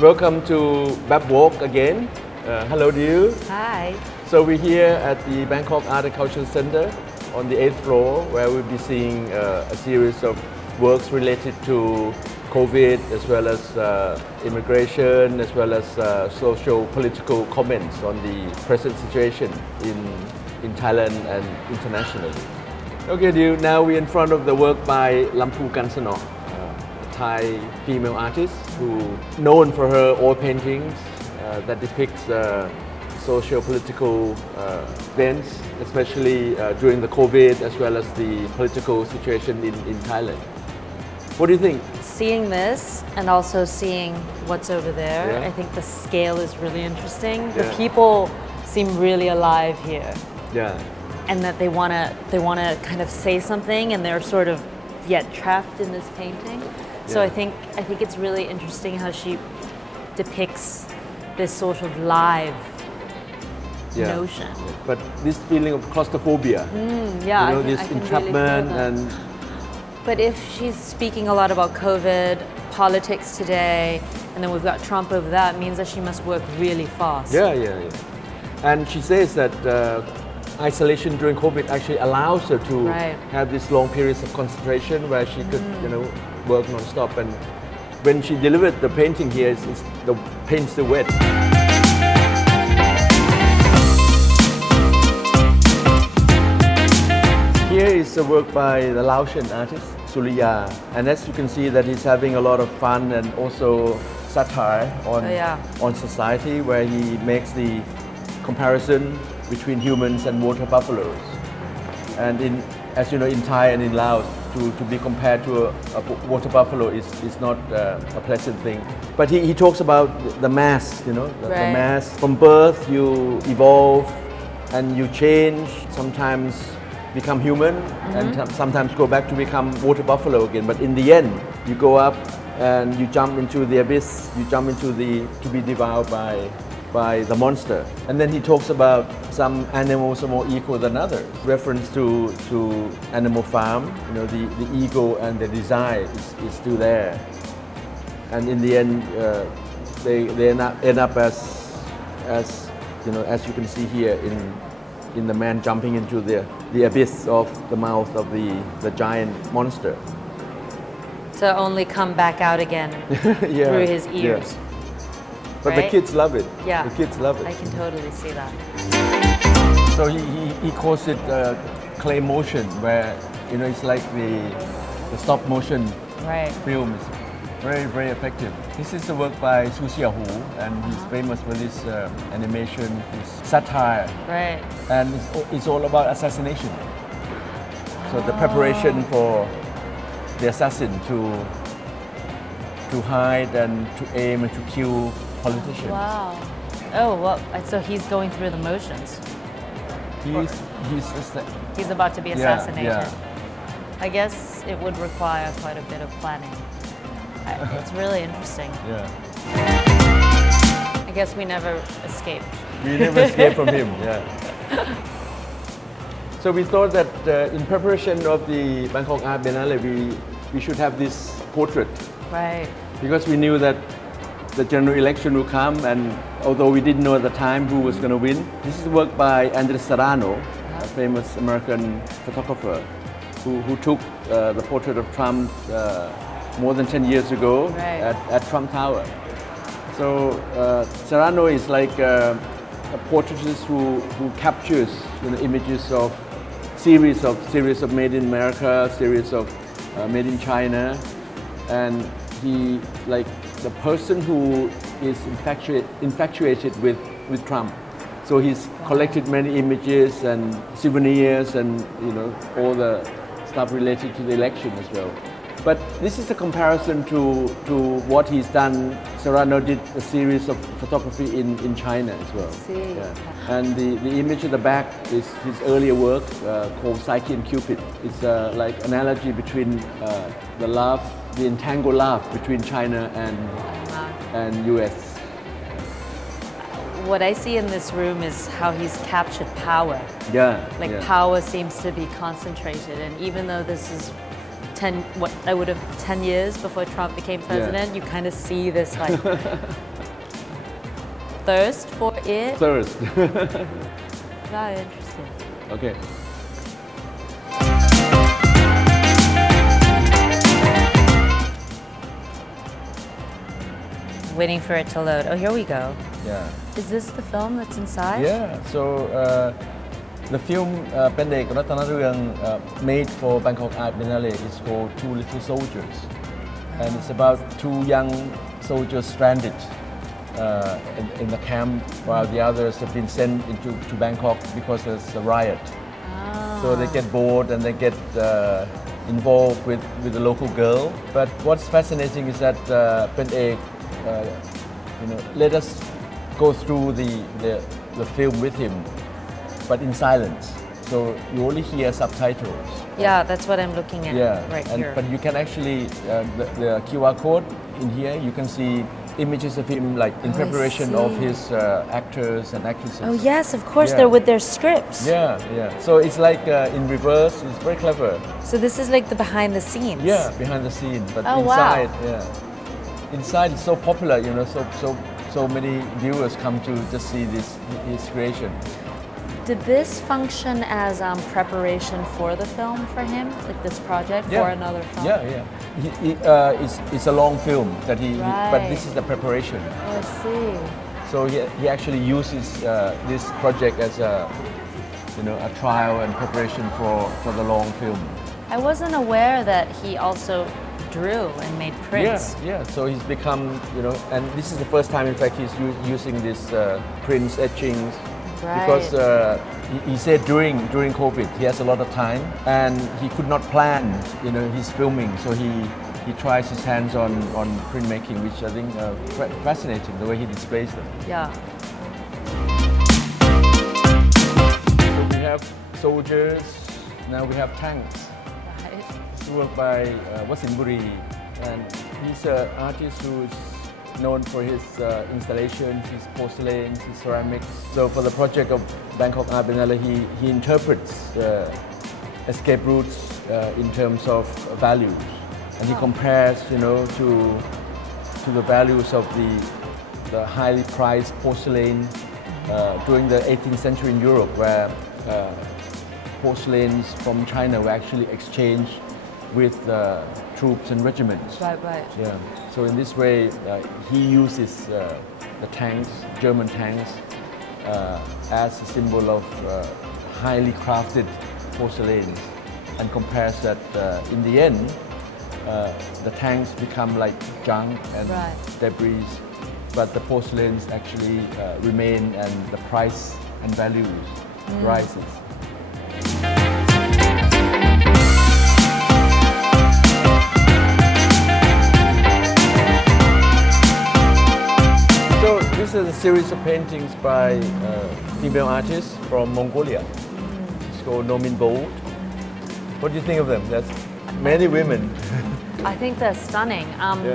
Welcome to BAB Walk again. Hello to you. Hi. So we're here at the Bangkok Art and Culture Center on the 8th floor where we'll be seeing a series of works related to COVID as well as immigration as well as social political comments on the present situation in Thailand and internationally. Okay, dude, now we're in front of the work by Lampu Kansanok, a Thai female artist who known for her oil paintings that depicts socio-political events, especially during the COVID as well as the political situation in Thailand. What do you think? Seeing this and also seeing what's over there, Yeah. I think the scale is really interesting. Yeah. The people seem really alive here, Yeah. and that they wanna kind of say something, and they're sort of yet trapped in this painting. So Yeah. I think it's really interesting how she depicts this sort of live Yeah. notion. But this feeling of claustrophobia, Yeah, you know, I this can really entrapment feel that. and But if she's speaking a lot about COVID, politics today, and then we've got Trump over that, it means that she must work really fast. yeah. And she says that isolation during COVID actually allows her to Right. have these long periods of concentration where she could, work non-stop. And when she delivered the painting here, the paint's still wet. Here is a work by the Laotian artist, Suriya. And as you can see that he's having a lot of fun and also satire on society where he makes the comparison between humans and water buffaloes. And as you know, in Thai and in Laos, to be compared to a water buffalo is not a pleasant thing. But he talks about the mass, the Right. mass. From birth, you evolve and you change, sometimes become human and sometimes go back to become water buffalo again. But in the end, you go up and you jump into the abyss, you jump into to be devoured by the monster. And then he talks about some animals are more equal than others. Reference to Animal Farm, the ego and the desire is still there. And in the end, they end up as you can see here in the man jumping into the abyss of the mouth of the giant monster. To only come back out again Yeah, through his yeah. ears. But the Right? kids love it. Yeah. The kids love it. I can totally see that. So he calls it clay motion, where it's like the stop motion Right. film is very, very effective. This is a work by Su Xiaohu, and he's famous for this animation, this satire, Right. and it's all about assassination. So the preparation for the assassin to hide and to aim and to kill politicians. Wow. Oh, well, so he's going through the motions. He's about to be assassinated. Yeah. I guess it would require quite a bit of planning. It's really interesting. Yeah. I guess we never escaped. We never escaped from him, yeah. So we thought that in preparation of the Bangkok Art Biennale, we should have this portrait Right. because we knew that the general election will come, and although we didn't know at the time who was going to win, this is work by Andres Serrano, a famous American photographer who took the portrait of Trump more than 10 years ago Right. at Trump Tower. So Serrano is like a portraitist who captures images of series of made in America, series of made in China, and he like the person who is infatuated with Trump. So he's collected many images and souvenirs and all the stuff related to the election as well. But this is a comparison to what he's done. Serrano did a series of photography in China as well. See. Yeah. And the image at the back is his earlier work called Psyche and Cupid. It's like analogy between the entangled love between China and US. What I see in this room is how he's captured power. Yeah. Like yeah. power seems to be concentrated, and even though this is 10 years before Trump became president, you kind of see this like thirst for it. Thirst. Very interesting. Okay. Waiting for it to load. Oh, here we go. Yeah. Is this the film that's inside? Yeah. So the film เป็นเอกรัตนเรือง made for Bangkok Art Biennale is called Two Little Soldiers, and it's about two young soldiers stranded in the camp while the others have been sent to Bangkok because there's a riot. So they get bored and they get involved with the local girl. But what's fascinating is that Ben Ek, let us go through the film with him, but in silence. So you only hear subtitles. Yeah, that's what I'm looking at right here. But you can actually, the QR code in here, you can see images of him like in preparation of his actors and actresses. Oh yes, of course, they're with their scripts. Yeah. So it's like in reverse. It's very clever. So this is like the behind the scenes. Yeah, behind the scene. But inside, inside it's so popular. So many viewers come to just see his creation. Did this function as preparation for the film for him, like this project for another film? Yeah. It's a long film that but this is the preparation. Oh, I see. So he actually uses this project as a trial and preparation for the long film. I wasn't aware that he also drew and made prints. Yeah. So he's become, and this is the first time, in fact, he's using this prints, etchings. Right. Because he said during COVID he has a lot of time and he could not plan his filming, so he tries his hands on printmaking, which I think fascinating the way he displays them. Yeah. So we have soldiers, now we have tanks. Right. It's work by Wasin Buri, and he's an artist who's known for his installations, his porcelains, his ceramics. So for the project of Bangkok Art Biennale, he interprets escape routes in terms of values, and he compares, to the values of the highly prized porcelain during the 18th century in Europe, where porcelains from China were actually exchanged with troops and regiments. Right. Yeah. So in this way, he uses the tanks, German tanks, as a symbol of highly crafted porcelain, and compares that in the end, the tanks become like junk and debris, but the porcelains actually remain, and the price and values rises. So this is a series of paintings by female artists from Mongolia. It's called Nomin Bold. What do you think of them? There's many women. I think they're stunning.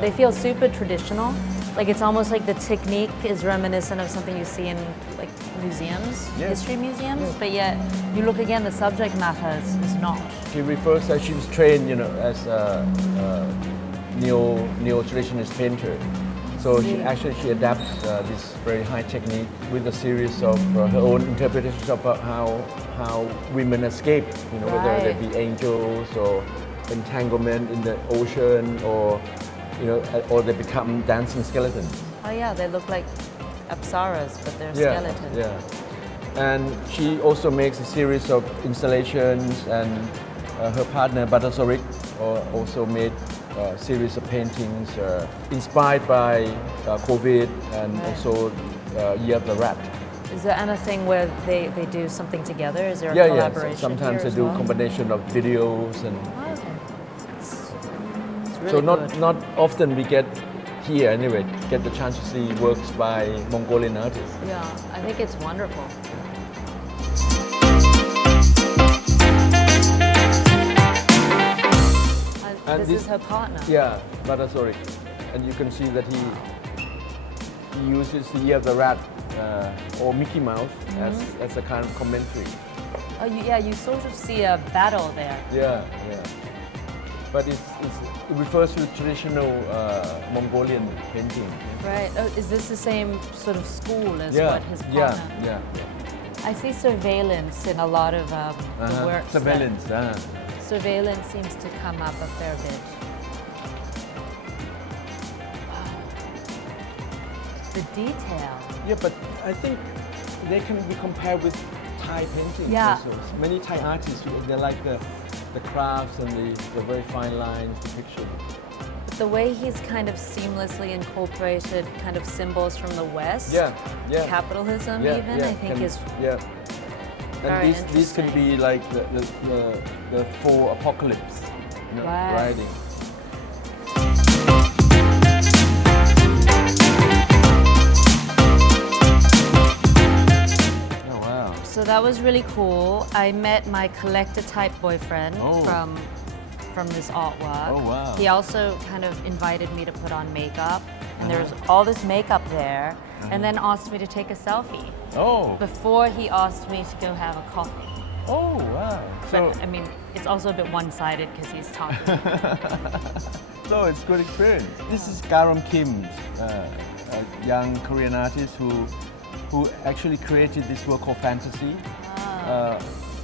They feel super traditional. Like it's almost like the technique is reminiscent of something you see in like museums, history museums, but yet you look again, the subject matter is not. She refers that she was trained, as a neo-traditionalist painter. So she adapts this very high technique with a series of her own interpretations of how women escape, whether they be angels or entanglement in the ocean, or they become dancing skeletons. Oh yeah, they look like apsaras, but they're skeletons. Yeah. And she also makes a series of installations, and her partner Batasorik also made a series of paintings inspired by COVID and also Year of the Rat. Is there anything where they do something together? Is there a collaboration? So sometimes here they as do well? a combination of videos and. It's really So good. not often we get here anyway, get the chance to see works by Mongolian artists. Yeah, I think it's wonderful. And this is her partner. Yeah, Batasorik. And you can see that he uses the Year of the Rat or Mickey Mouse as a kind of commentary. Oh, you sort of see a battle there. Yeah. but it refers to traditional Mongolian painting. Right. Oh, is this the same sort of school as what his partner? Yeah. I see surveillance in a lot of the works. Surveillance. Surveillance seems to come up a fair bit. Wow. The detail. Yeah, but I think they can be compared with Thai paintings. Yeah. Also. Many Thai artists, they like the crafts and the very fine lines, depiction. But the way he's kind of seamlessly incorporated kind of symbols from the West, capitalism even, I think is very and these can be like the four apocalypse writing. So that was really cool. I met my collector type boyfriend from this artwork. Oh wow. He also kind of invited me to put on makeup, and there was all this makeup there, and then asked me to take a selfie. Before he asked me to go have a coffee. Oh wow. But I mean, it's also a bit one-sided because he's talking. So it's good experience. This is Garam Kim, a young Korean artist who actually created this work called Fantasy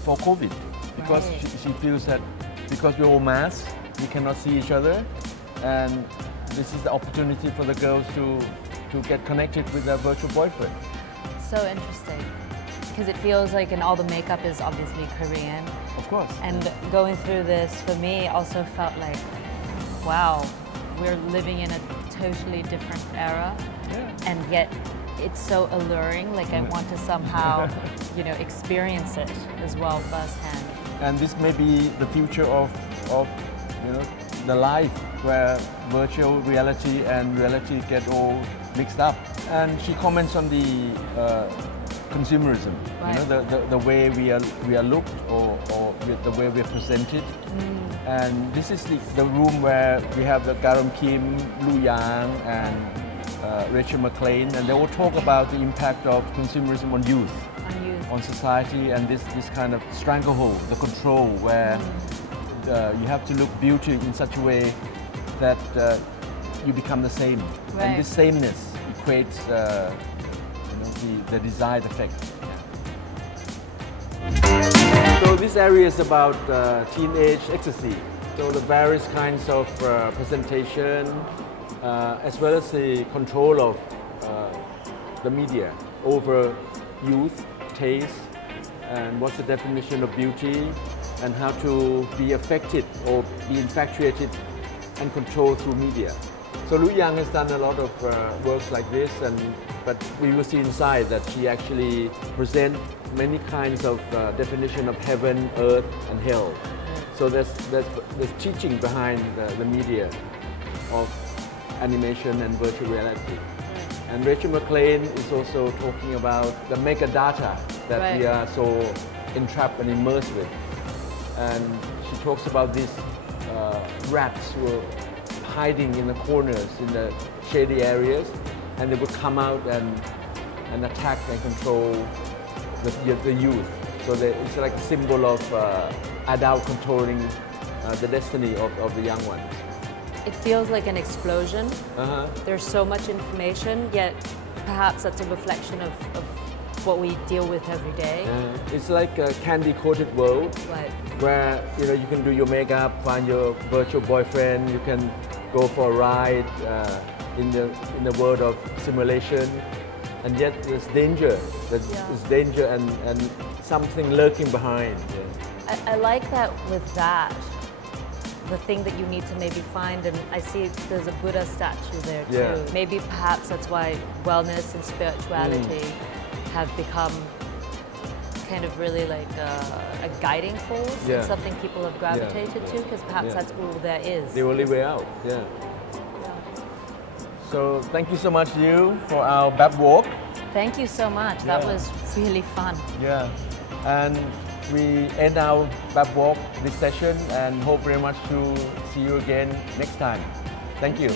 for COVID, because she feels that because we're all masked, we cannot see each other, and this is the opportunity for the girls to get connected with their virtual boyfriend. So interesting, because it feels like, and all the makeup is obviously Korean. Of course. And going through this, for me, also felt like, wow, we're living in a totally different era, and yet it's so alluring. Like I want to somehow, experience it as well firsthand. And this may be the future of the life where virtual reality and reality get all mixed up. And she comments on the consumerism, the way we are looked or the way we are presented. And this is the room where we have the Garam Kim, Lu Yang, and Rachel McLean, and they will talk about the impact of consumerism on youth, on society, and this kind of stranglehold, the control, where you have to look beauty in such a way that you become the same, and this sameness equates the desired effect. So this area is about teenage ecstasy. So the various kinds of presentation, as well as the control of the media over youth, taste, and what's the definition of beauty, and how to be affected or be infatuated and controlled through media. So Lu Yang has done a lot of works like this, but we will see inside that she actually presents many kinds of definition of heaven, earth, and hell. So there's teaching behind the media of animation and virtual reality. And Rachel McLean is also talking about the mega data that we are so entrapped and immersed with. And she talks about these rats who are hiding in the corners, in the shady areas, and they would come out and attack and control the youth. So it's like a symbol of adult controlling the destiny of the young ones. It feels like an explosion. There's so much information, yet perhaps that's a reflection of what we deal with every day. It's like a candy-coated world, where you can do your makeup, find your virtual boyfriend, you can go for a ride in the world of simulation, and yet there's danger. There's danger and something lurking behind. I like that with that. The thing that you need to maybe find, and I see there's a Buddha statue there too. Maybe perhaps that's why wellness and spirituality have become kind of really like a guiding force and something people have gravitated to, because perhaps that's all there is. The only way out, So thank you so much, you, for our BAB Walk. Thank you so much. That was really fun. And we end our BAB Walk this session and hope very much to see you again next time. Thank you.